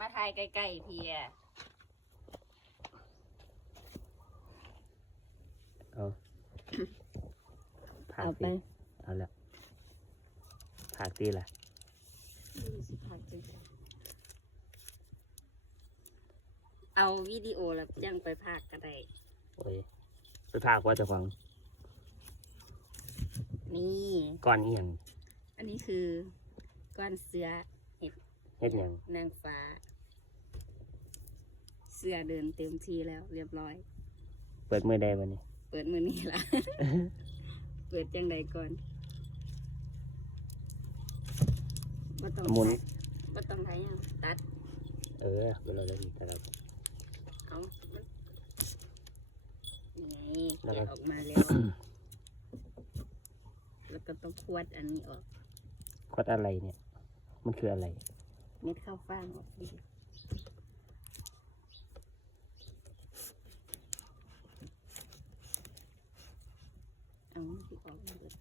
มาทายใกล้ๆเพียเอาผากเอาไป ตีเอาละผากตีล่ะเอาวิดีโอแล้วยังไปพากก็ได้ โอ้ยไปผากว่าเจะฟังนี่ ก้อนนี้ยังอันนี้คือก้อนเสือ เห็ดเฮ็ดหยังนางฟ้า เสือเดินเต็มที่แล้ว เรียบร้อย เปิดมือได้วันนี้เปิดมือนี้ละเปิดจังใดก่อนบ่ต้องหมุนบ่ต้องไทยยังตัด เออเวลาเราดีแต่เราเอามันนี่แล้วแกะก็ออกมาแล้ว แล้วก็ต้องควดอันนี้ออก ควัดอะไรเนี่ย มันคืออะไร เม็ดข้าวฟ่างออกดิเอาที่ออกมาเลย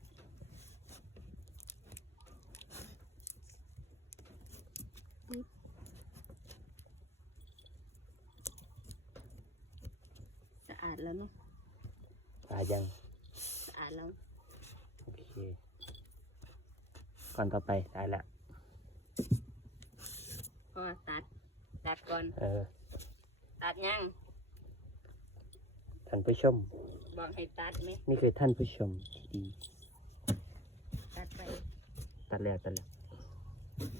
ปึ๊บสะอาดแล้วเนาะตายยังสะอาดแล้ว โอเคก่อนต่อไปตายละ ก็ตัด ตัดก่อน เออ ตัดยัง ท่านผู้ชม บอกให้ตัดไหมนี่คือท่านผู้ชมที่ดี ตัดไป ตัดแล้วตัดแล้ว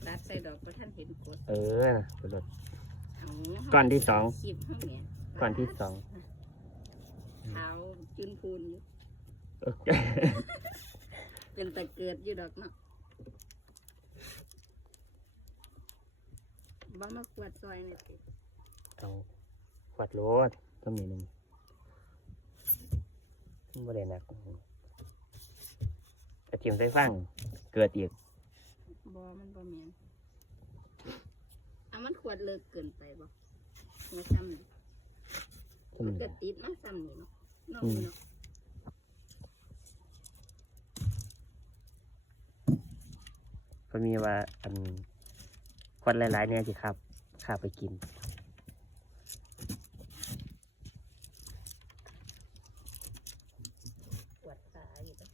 ตัดใส่ดอกประท่านเห็นกดเออนะไปรถเอาก่อนที่สองคลิปห้องเนี่ยก่อนที่สองเท้าจุนพูนอยู่โอเคเป็นตะเกิดอยู่ดอกเนาะ บ้ามากวาดซอยเนี่ยสิเอาขวดรถก็มีหนึ่งไม่ได้หนักกระเทียมใส่ฟังเกิดอีกบอมันบอเมียนเอามันขวดเลิกเกินไปบ่มาซ้ำนี่อืมันมก็ติดมาซ้ำนี่เนาะนอกอืมนี่เนาะก็มีว่าอัน ควันหลายๆเนี่ยสิครับข้าไปกินปวดขาอยู่จ้ะ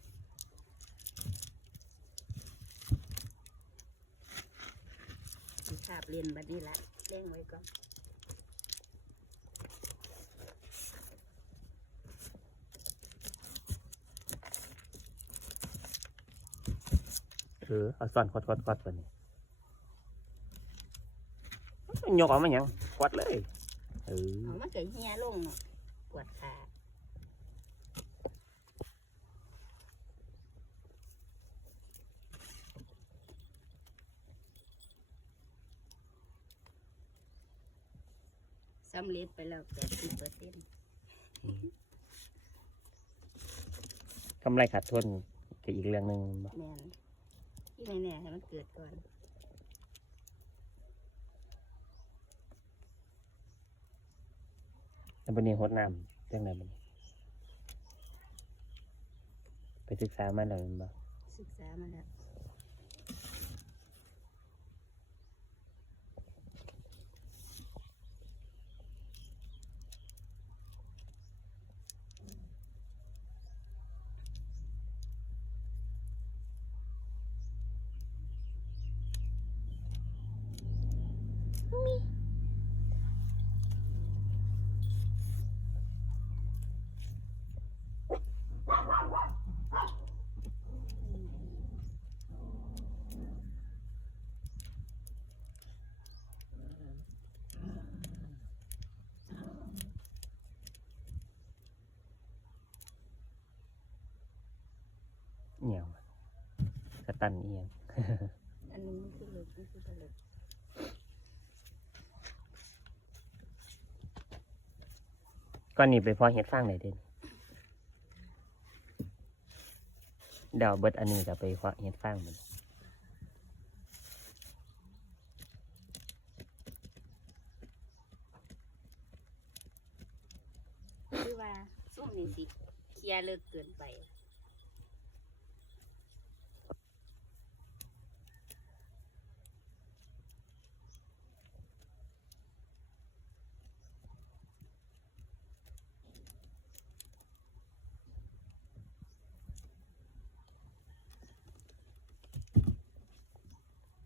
สิขาบเรียนบัดนี้ละเร่งไว้ก่อนเออเอาซ่อนควัดควัดควัดตัวนี้ ยกออกมาหยังควัดเลยเออเอามันเกิดเฮียลงเนาะปวดขาสำเร็จไปแล้วแปดสิบเปอร์เซ็นต์กำไรขาดทุนก็อีกเรื่องหนึ่งบ่ แมนที่แน่ๆให้มันเกิดก่อน แล้ววันนี้หดน้ำเรื่องอะไรมันไปศึกษามาแล้วแมันบ่ศึกษามาแล้วเหี่ยว กระตันเอียงอันนี้มันคือเลิกมันคือตลกก้อนนี้ไปพอเห็ดฟางไหนเด่นเดี๋ยวเบิดอันนี้จะไปเพาะเห็ดฟางมันคือว่าส้มนี่สิเคลียร์เลิกเกินไป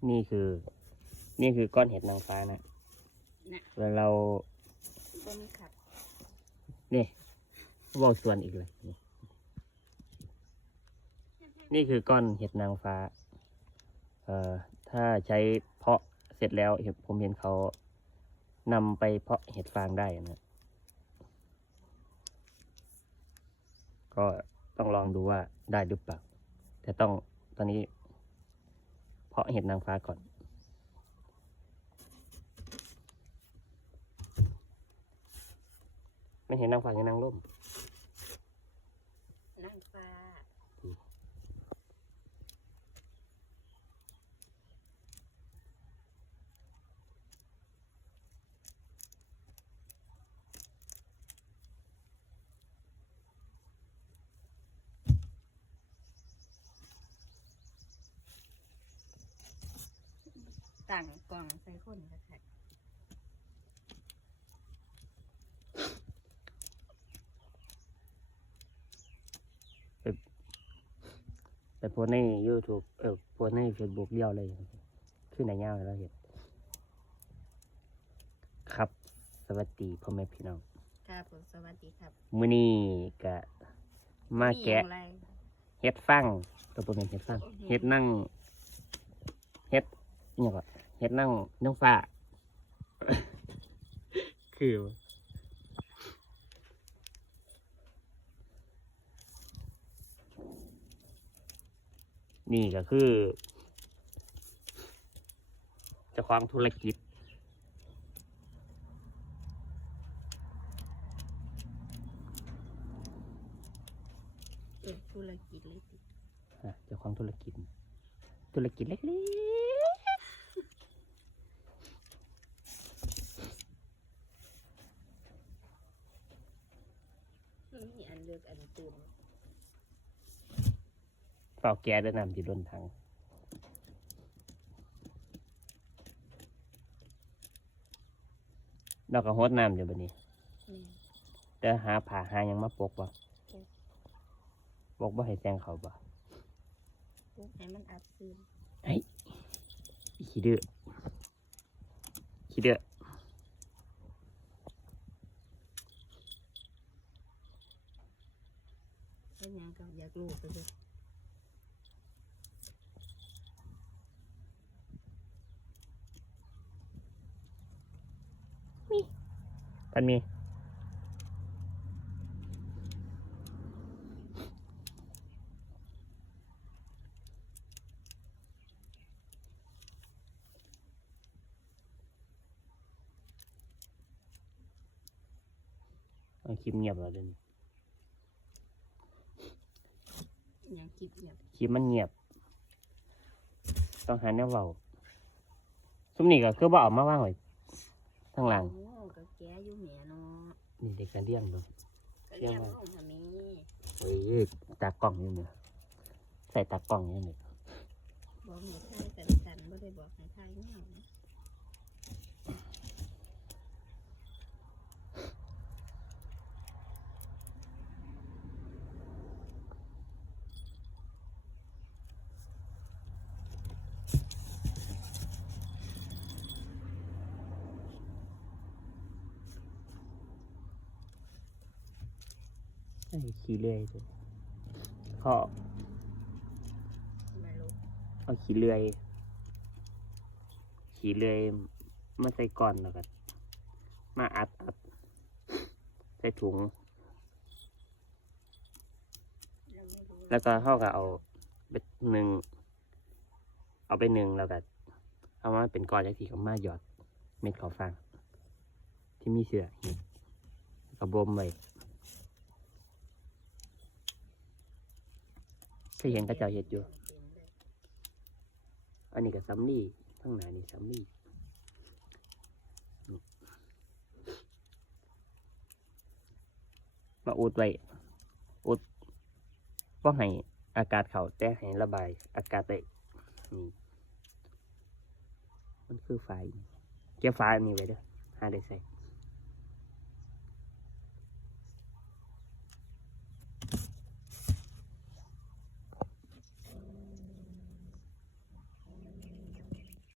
นี่คือ นี่คือก้อนเห็ดนางฟ้านะน่ะแล้วเราบ่มีขับนี่เว่าส่วนอีกเลยนี่นี่คือก้อนเห็ดนางฟ้า เอ่อ ถ้าใช้เพาะเสร็จแล้วเห็นผมเห็นเขานำไปเพาะเห็ดฟางได้นะ ก็ต้องลองดูว่าได้หรือเปล่า แต่ต้องตอนนี้ เพาะเห็ดนางฟ้าก่อน ไม่เห็นนางฟ้าเห็นนางร่ม นางฟ้า ต่างกล่องใส่คนก็ค่ะไปโพสต์ใน YouTube เออโพสต์ใน Facebook เดียวเลย ขึ้นในย่าแล้วเห็นครับ สวัสดีพ่อแม่พี่น้องครับผมสวัสดีครับมื้อนี้กะมาแกะอย่างไรเฮ็ดฟังตัวเป็นเฮ็ดฟังโอเคเฮ็ดนั่งเฮ็ดเนี่ยก็ เฮ็ดนั่งน้องฟ้า คือนี่ก็คือเจ้าของธุรกิจเออธุรกิจเลยสิอะเจ้าของธุรกิจ ธุรกิจเล็ก มันมีอัน เลือกอันตื่นๆเฝ้าแก่ด้วยน้ำที่ล้นทางเราก็ฮดน้ำอยู่บัดนี้นี่แต่หาผ่าหาหยังมาปกบ่ปกบ่ให้แซงเขาบ่ปุ๊บให้มันอับซึมขี้ดื้อขี้ดื้อเป็น หยังก็อยากรู้ไปเลยท่านมีคลิปเงียบแล้วเดี๋ยวนี้ หยังคิดเนี่ยคลิปมันเงียบ ต้องหาแนวเว้าซุมนี่ก็คือบ่เอามาว่างไว้ข้างหลังโอ้ก็แก้อยู่แหม่เนาะนี่เด็กกันเลี้ยงดูก็เรียกว่าทำนี้เฮ้ยตากล้องอยู่เนี่ยใส่ตากล้องอยู่เนี่ยบอกให้ทายกันกันบ่ได้บอกให้ทายเงา ขี้เลื่อยเขาไม่รู้เอาขี้เลื่อย ขี้เลื่อยมาใส่ก้อนแล้วกันมาอัดอัดใส่ถุง แล้วก็เขาก็เอาไปหนึ่ง เอาไปหนึ่งแล้วก็เอามาเป็นก้อนจากที่เขามาหยอดเม็ดข้าวฟ่างที่มีเสือเห็ดแล้วก็บ่มไว้เค ยเห็นกระเจ้าเห็ดอยู่ อันนี้ก็ซัมลี่ทั้งหนานี่ซัมลี่มาอุดไว้อุดก็ให้อากาศเขาแต่ให้ระบายอากาศได้นี่มันคือไฟเก็บไฟอันนี้ไว้ด้อหาได้ใส่